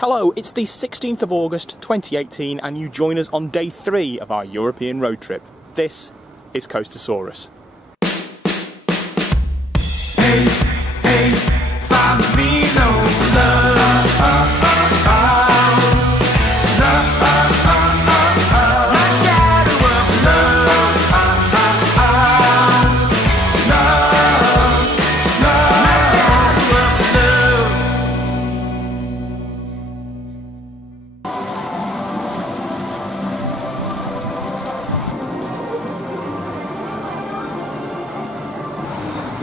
Hello, it's the 16th of August 2018 and you join us on day 3 of our European road trip. This is Coastersaurus. Hey, hey, find me no love.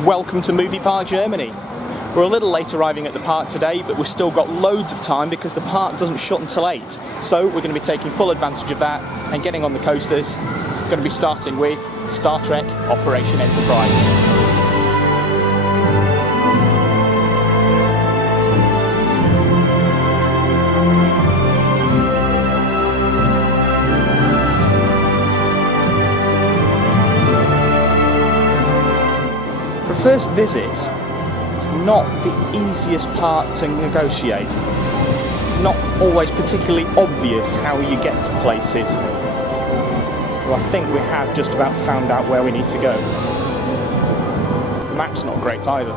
Welcome to Movie Park Germany. We're a little late arriving at the park today, but we've still got loads of time because the park doesn't shut until 8. So we're going to be taking full advantage of that and getting on the coasters. We're going to be starting with Star Trek Operation Enterprise. First visit, it's not the easiest part to negotiate. It's not always particularly obvious how you get to places. Well, I think we have just about found out where we need to go. The map's not great either.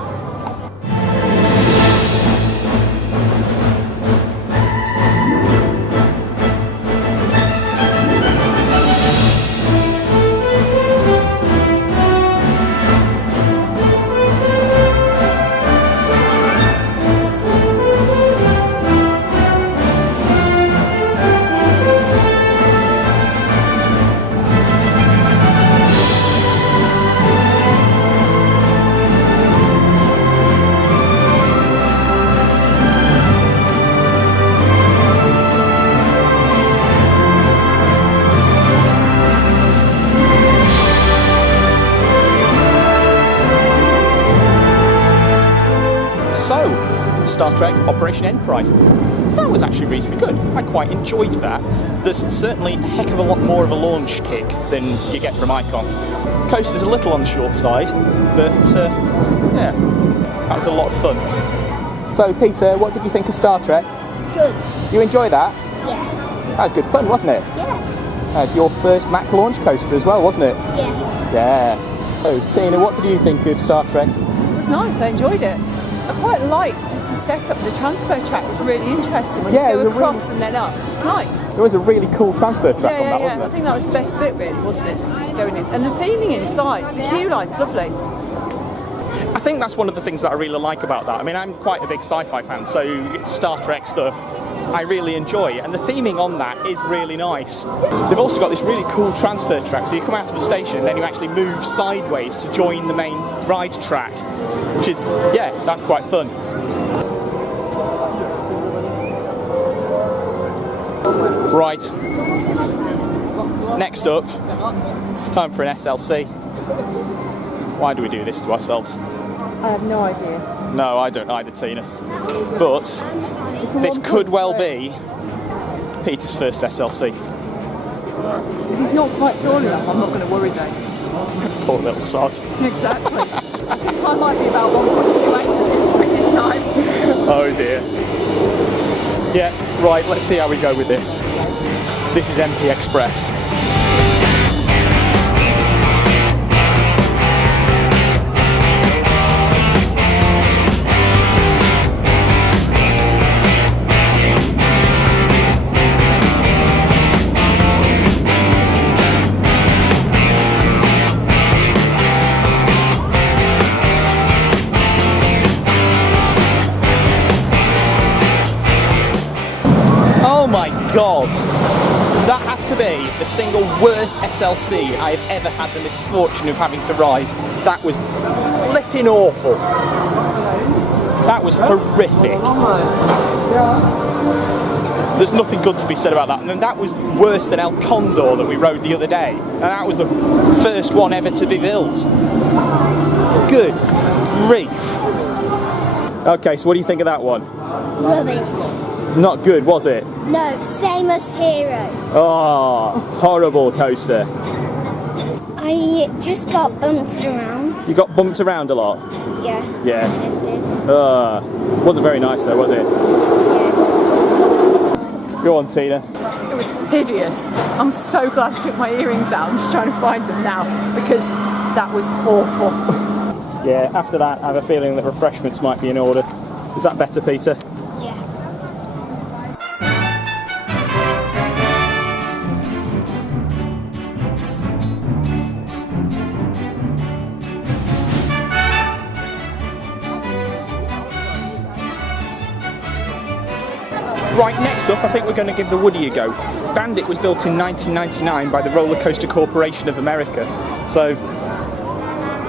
Star Trek Operation Enterprise. That was actually reasonably good. I quite enjoyed that. There's certainly a heck of a lot more of a launch kick than you get from Icon. Coaster's a little on the short side, but yeah, that was a lot of fun. So Peter, what did you think of Star Trek? Good. You enjoyed that? Yes. That was good fun, wasn't it? Yeah. That was your first Mack Launch Coaster as well, wasn't it? Yes. Yeah. So Tina, what did you think of Star Trek? It was nice, I enjoyed it. I quite liked just the setup of the transfer track. It was really interesting when you go across and then up. It's nice. There was a really cool transfer track on that, wasn't there? I think that was the best bit really, wasn't it? Going in. And the theming inside, the queue line's lovely. I think that's one of the things that I really like about that. I mean, I'm quite a big sci-fi fan, so Star Trek stuff I really enjoy, and the theming on that is really nice. They've also got this really cool transfer track, so you come out to the station and then you actually move sideways to join the main ride track, which is, yeah, that's quite fun. Right, next up, it's time for an SLC. Why do we do this to ourselves? I have no idea. No, I don't either, Tina. But this could well be Peter's first SLC. If he's not quite tall enough, I'm not going to worry though. Poor little sod. Exactly. I think I might be about 1.28 at this point in time. Oh dear. Yeah, right, let's see how we go with this. This is MP Express. Oh my god, that has to be the single worst SLC I have ever had the misfortune of having to ride. That was flipping awful. That was horrific. There's nothing good to be said about that. And that was worse than El Condor that we rode the other day. And that was the first one ever to be built. Good grief. Okay, so what do you think of that one? Rubbish. Not good, was it? No, same as Hero. Oh, horrible coaster. I just got bumped around. You got bumped around a lot? Yeah. Yeah. I did. Wasn't very nice though, was it? Yeah. Go on, Tina. It was hideous. I'm so glad I took my earrings out. I'm just trying to find them now because that was awful. Yeah, after that, I have a feeling that refreshments might be in order. Is that better, Peter? Yeah. Right, next up, I think we're going to give the Woody a go. Bandit was built in 1999 by the Roller Coaster Corporation of America. So,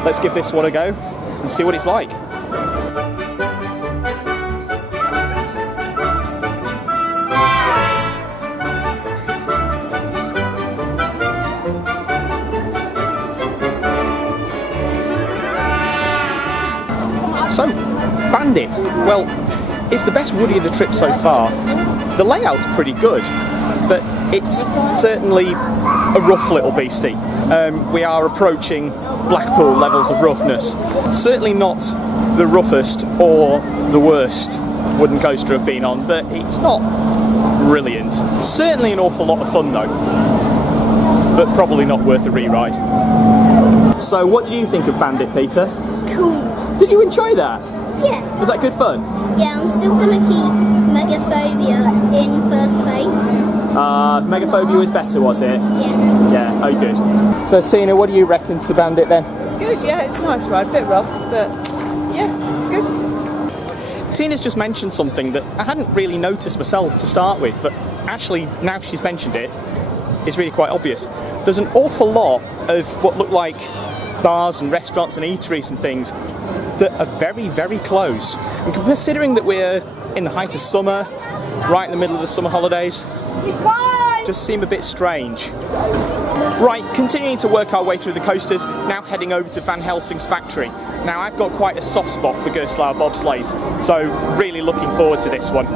let's give this one a go and see what it's like. So, Bandit, well, it's the best Woody of the trip so far. The layout's pretty good, but it's certainly a rough little beastie. We are approaching Blackpool levels of roughness. Certainly not the roughest or the worst wooden coaster I've been on, but it's not brilliant. Certainly an awful lot of fun though, but probably not worth a re-ride. So what did you think of Bandit, Peter? Cool. Did you enjoy that? Yeah. Was that good fun? Yeah, I'm still gonna keep Megaphobia in first place. Megaphobia was better, was it? Yeah. Yeah, oh good. So Tina, what do you reckon to Bandit then? It's good, yeah, it's a nice ride, a bit rough, but yeah, it's good. Tina's just mentioned something that I hadn't really noticed myself to start with, but actually now she's mentioned it, it's really quite obvious. There's an awful lot of what look like bars and restaurants and eateries and things that are very, very closed. And considering that we're in the height of summer, right in the middle of the summer holidays, just seem a bit strange. Right, continuing to work our way through the coasters, now heading over to Van Helsing's factory. Now I've got quite a soft spot for Gerstlauer bobsleighs, so really looking forward to this one.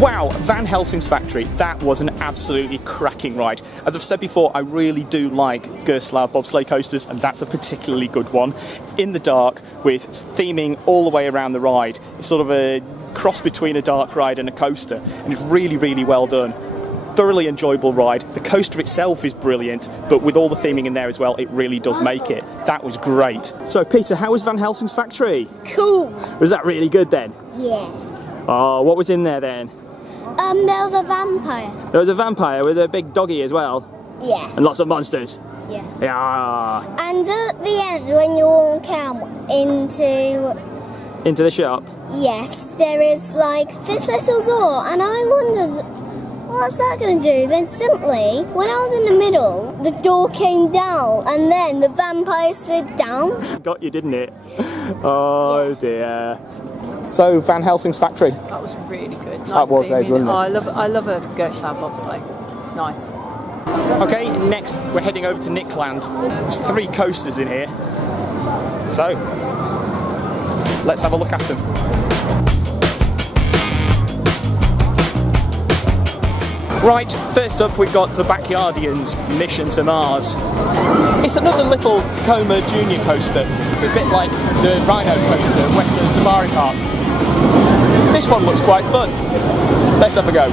Wow, Van Helsing's factory, that was an absolutely cracking ride. As I've said before, I really do like Gerstlauer bobsleigh coasters, and that's a particularly good one. It's in the dark with theming all the way around the ride. It's sort of a cross between a dark ride and a coaster, and it's really, really well done. Thoroughly enjoyable ride. The coaster itself is brilliant, but with all the theming in there as well, it really does make it. That was great. So Peter, how was Van Helsing's factory? Cool. Was that really good then? Yeah. Oh, what was in there then? There was a vampire. There was a vampire with a big doggy as well, Yeah. and lots of monsters. Yeah. Yeah. And at the end, when you walk out into, Into the shop. yes, there is like this little door, and I wondered, what's that going to do? Then simply, when I was in the middle, the door came down, and then the vampire slid down. Got you, didn't it? Oh dear. So Van Helsing's factory. That was really good. Nice That was nice, theming. wasn't it? Oh, I love a Gerstlauer bobsleigh. It's nice. Okay, next we're heading over to Nickland. There's 3 coasters in here. So let's have a look at them. Right, first up we've got the Backyardians Mission to Mars. It's another little Vekoma Junior coaster. It's a bit like the Rhino coaster at Western Safari Park. This one looks quite fun. Let's have a go.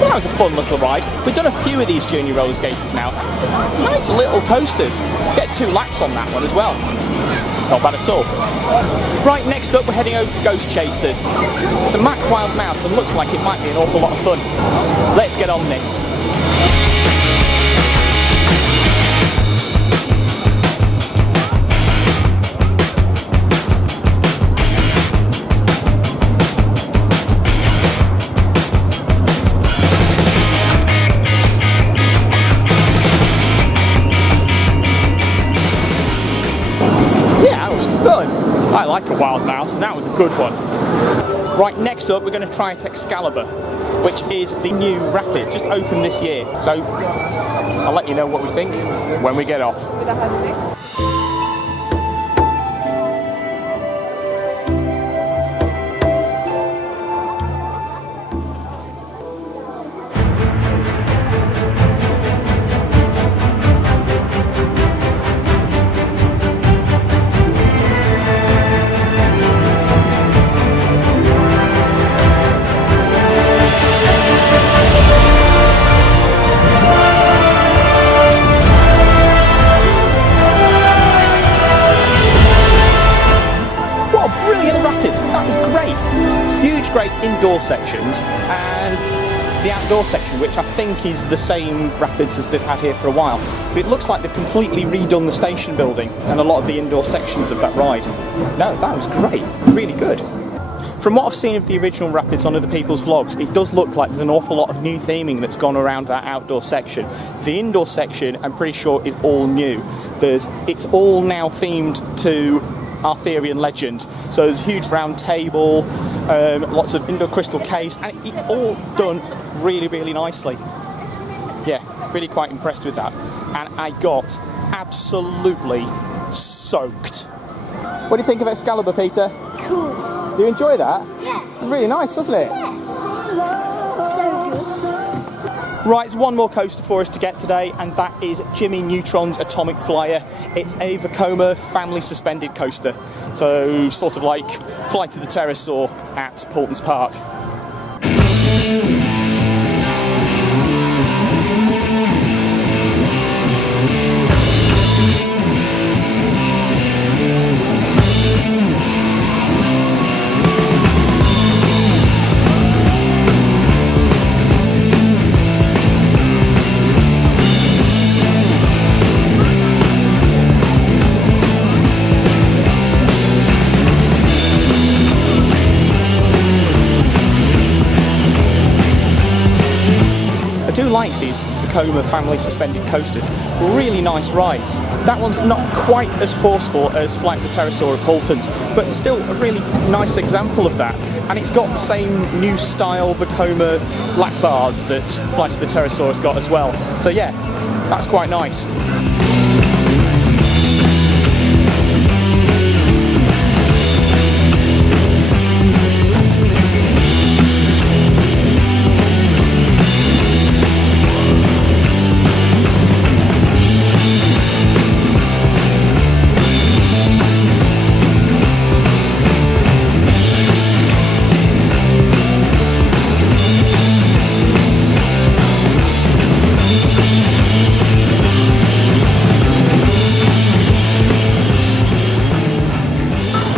That was a fun little ride. We've done a few of these junior roller skaters now. Nice little coasters. Get 2 laps on that one as well. Not bad at all. Right, next up we're heading over to Ghost Chasers. It's a Mack Wild Mouse and looks like it might be an awful lot of fun. Let's get on this. Wild Mouse, and that was a good one. Right, next up we're going to try at Excalibur, which is the new rapid, just opened this year. So I'll let you know what we think when we get off. With a Hamsy. Great indoor sections and the outdoor section, which I think is the same rapids as they've had here for a while. But it looks like they've completely redone the station building and a lot of the indoor sections of that ride. No, that was great, really good. From what I've seen of the original rapids on other people's vlogs, it does look like there's an awful lot of new theming that's gone around that outdoor section. The indoor section, I'm pretty sure, is all new. It's all now themed to Arthurian legend. So there's a huge round table, lots of indoor crystal caves, and it's all done really, really nicely. Yeah, really quite impressed with that. And I got absolutely soaked. What do you think of Excalibur, Peter? Cool. Did you enjoy that? Yeah. It was really nice, wasn't it? Yeah. So good. Right, it's one more coaster for us to get today, and that is Jimmy Neutron's Atomic Flyer. It's a Vekoma family suspended coaster, so sort of like Flight of the Pterosaur at Paultons Park. I do like these Vekoma family suspended coasters. Really nice rides. That one's not quite as forceful as Flight of the Pterosaur at Paultons, but still a really nice example of that. And it's got the same new style Vekoma black bars that Flight of the Pterosaur has got as well. So yeah, that's quite nice.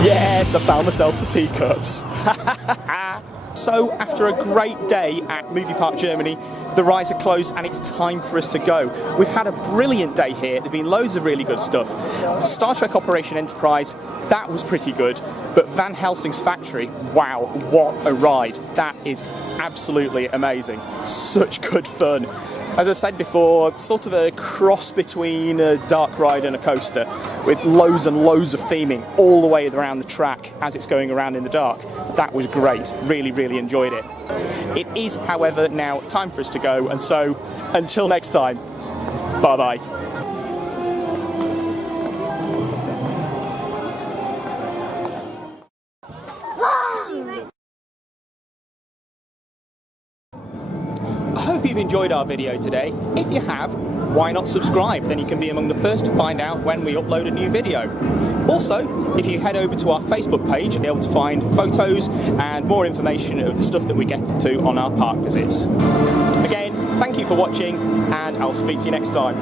Yes, I found myself the teacups. So, after a great day at Movie Park Germany, the rides are closed and it's time for us to go. We've had a brilliant day here. There've been loads of really good stuff. Star Trek Operation Enterprise, that was pretty good. But Van Helsing's Factory, wow, what a ride. That is absolutely amazing. Such good fun. As I said before, sort of a cross between a dark ride and a coaster, with loads and loads of theming all the way around the track as it's going around in the dark. That was great. Really, really enjoyed it. It is, however, now time for us to go, and so until next time, bye-bye. I hope you've enjoyed our video today. If you have, why not subscribe? Then you can be among the first to find out when we upload a new video. Also, if you head over to our Facebook page, you'll be able to find photos and more information of the stuff that we get to on our park visits. Again, thank you for watching, and I'll speak to you next time.